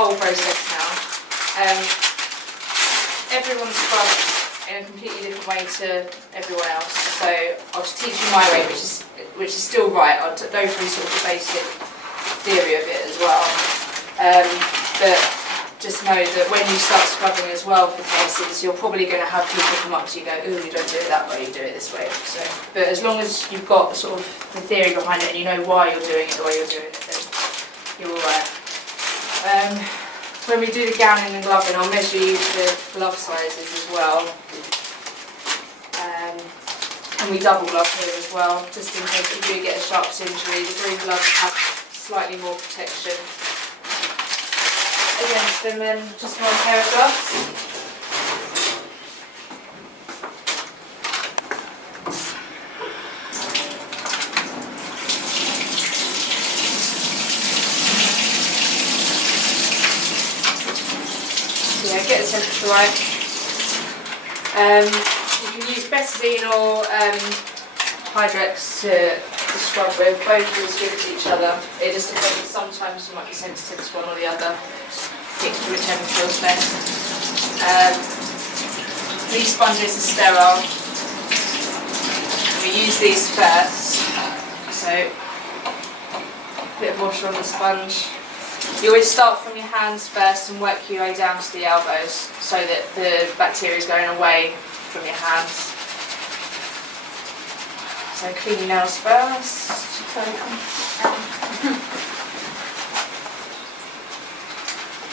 whole process now. Everyone scrubs in a completely different way to everyone else. So I'll just teach you my way, which is still right. I'll go through sort of the basic theory of it as well. But just know that when you start scrubbing as well for cases, you're probably going to have people come up to you and go, "Ooh, you don't do it that way, you do it this way." So, but as long as you've got sort of the theory behind it and you know why you're doing it the way you're doing it, then you're all right. When we do the gowning and gloving, I'll measure you the glove sizes as well. And we double glove here as well, just in case you do get a sharp injury. The green gloves have slightly more protection against them than just one pair of gloves. Yeah, get the temperature right. You can use Betadine or Hydrex to scrub with. Both are as good as each other. It just depends. Sometimes you might be sensitive to one or the other. Pick whichever feels best. These sponges are sterile. We use these first. So a bit of water on the sponge. You always start from your hands first and work your way down to the elbows so that the bacteria is going away from your hands. So clean your nails first.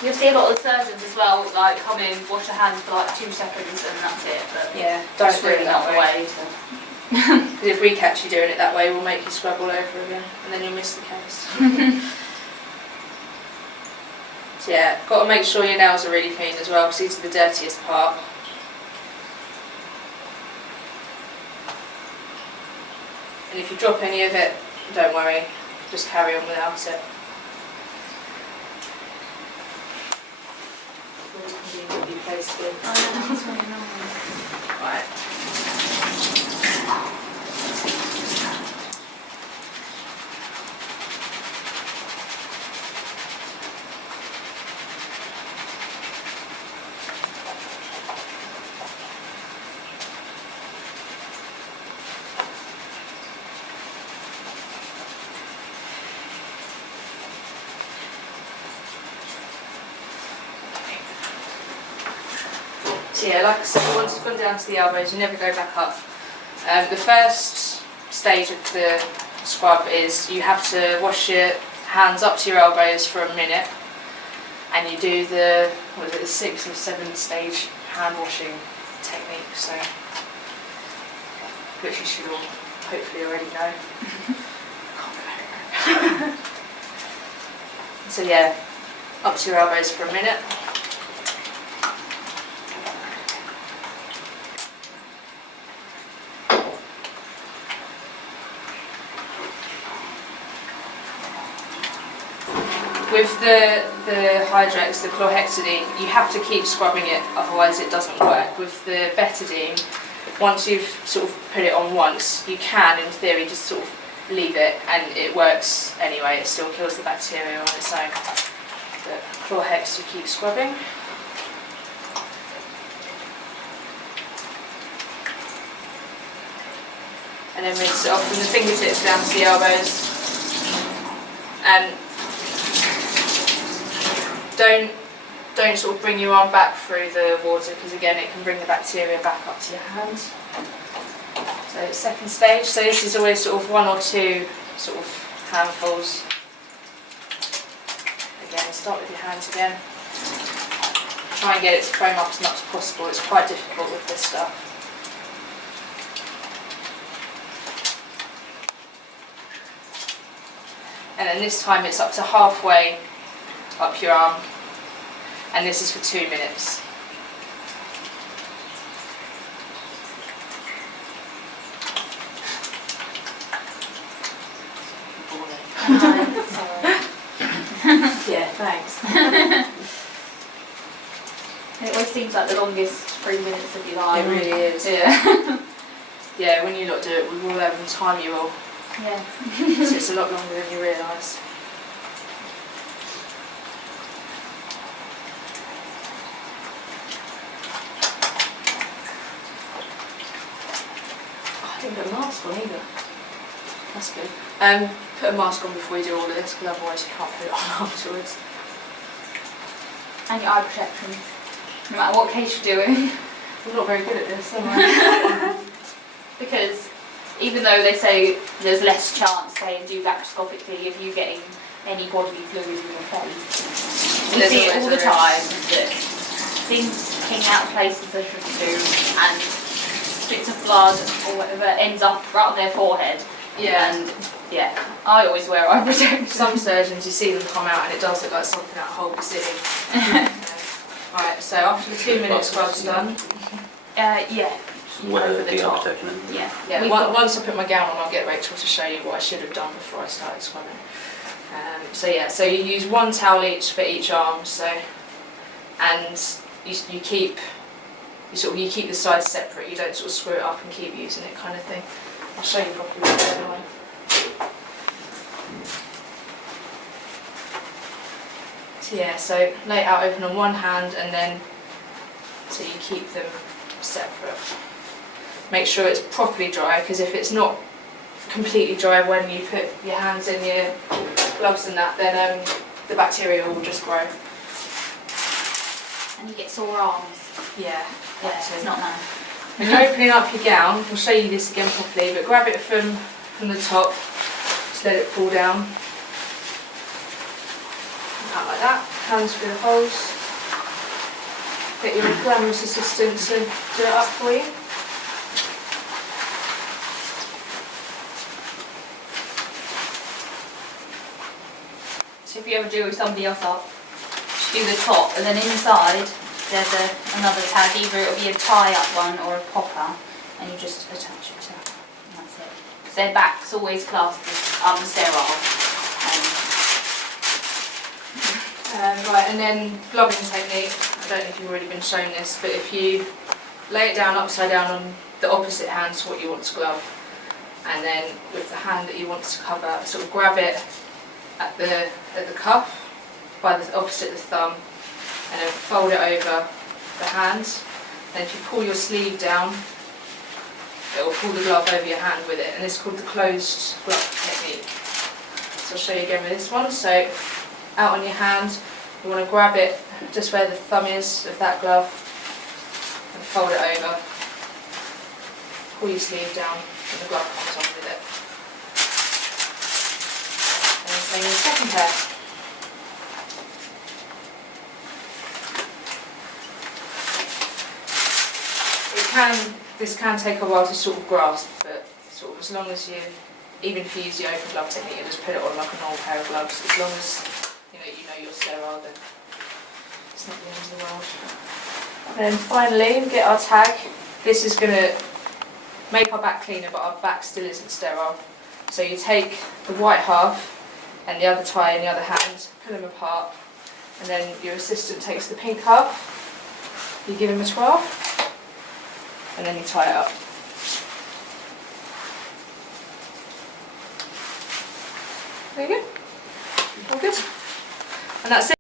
You'll see a lot of the surgeons as well, like come in, wash your hands for like 2 seconds and that's it. But yeah, don't do it that way. Because if we catch you doing it that way, we'll make you scrub all over again, and then you'll miss the case. So yeah, got to make sure your nails are really clean as well, because these are the dirtiest part. And if you drop any of it, don't worry, just carry on without it. Conveniently placed in. Right. So yeah, like I said, once you've gone down to the elbows, you never go back up. The first stage of the scrub is you have to wash your hands up to your elbows for a minute, and you do the, what is it, the 6 or 7 stage hand washing technique, so which you should all hopefully already know. So yeah, up to your elbows for a minute. With the Hydrex, the chlorhexidine, you have to keep scrubbing it, otherwise it doesn't work. With the Betadine, once you've sort of put it on once, you can, in theory, just sort of leave it and it works anyway. It still kills the bacteria on its own. But Chlorhex, you keep scrubbing. And then rinse it off from the fingertips down to the elbows. And don't sort of bring your arm back through the water, because again it can bring the bacteria back up to your hand. So second stage, so this is always sort of 1 or 2 sort of handfuls. Again, start with your hands again. Try and get it to foam up as much as possible. It's quite difficult with this stuff. And then this time it's up to halfway up your arm, and this is for 2 minutes. Yeah, thanks. It always seems like the longest 3 minutes of your life. It really is. Yeah. Yeah, when you lot do it, we will time you all. Yeah. So it's a lot longer than you realise. put a mask on either. That's good. Put a mask on before you do all of this, because otherwise you can't put it on afterwards. And your eye protection, no matter what case you're doing. I'm not very good at this, am I? Because even though they say there's less chance, say, and do laparoscopically of you getting any bodily fluid in your face, you There's see it always all a the risk. time that things hang out of places they shouldn't do, and bits of blood or whatever ends up right on their forehead. Yeah. And yeah, I always wear eye protection. Some surgeons, you see them come out and it does look like something out of Hulk City. Right, so after the 2 minute scrub's done, Yeah. Where over the the top. architecture is. Yeah. yeah, We've got- once I put my gown on, I'll get Rachel to show you what I should have done before I started swimming. So yeah, so you use 1 towel each for each arm, so, and you keep the sides separate. You don't sort of screw it up and keep using it, kind of thing. I'll show you properly with the other one. So yeah, so lay it out open on one hand, and then so you keep them separate. Make sure it's properly dry, because if it's not completely dry when you put your hands in your gloves and that, then the bacteria will just grow. And you get sore arms. Yeah, Yeah, that it's too. not nice. When you're opening up your gown, I'll show you this again properly, but grab it from the top, just let it fall down. Out like that, hands through the holes. Get your glamorous assistant to do it up for you. So if you ever do somebody else up, just do the top, and then inside there's another tag. Either it'll be a tie-up one or a popper, and you just attach it to that. And that's it. So their back's always classed as unsterile. Right, and then gloving technique. I don't know if you've already been shown this, but if you lay it down upside down on the opposite hand to what you want to glove, and then with the hand that you want to cover, sort of grab it at the cuff by the opposite the thumb, and then fold it over the hand. And if you pull your sleeve down, it will pull the glove over your hand with it, and it's called the closed glove technique. So I'll show you again with this one. So out on your hand, you want to grab it just where the thumb is of that glove and fold it over. Pull your sleeve down and the glove comes on with it. And then same with the second pair. This can take a while to sort of grasp, but sort of as long as you, even if you use the open glove technique and just put it on like a normal pair of gloves, as long as you know you're sterile, then it's not the end of the world. And then finally, we get our tag. This is going to make our back cleaner, but our back still isn't sterile. So you take the white half and the other tie in the other hand, pull them apart, and then your assistant takes the pink half, you give him a 12, and then you tie it up. There you go. All good. And that's it.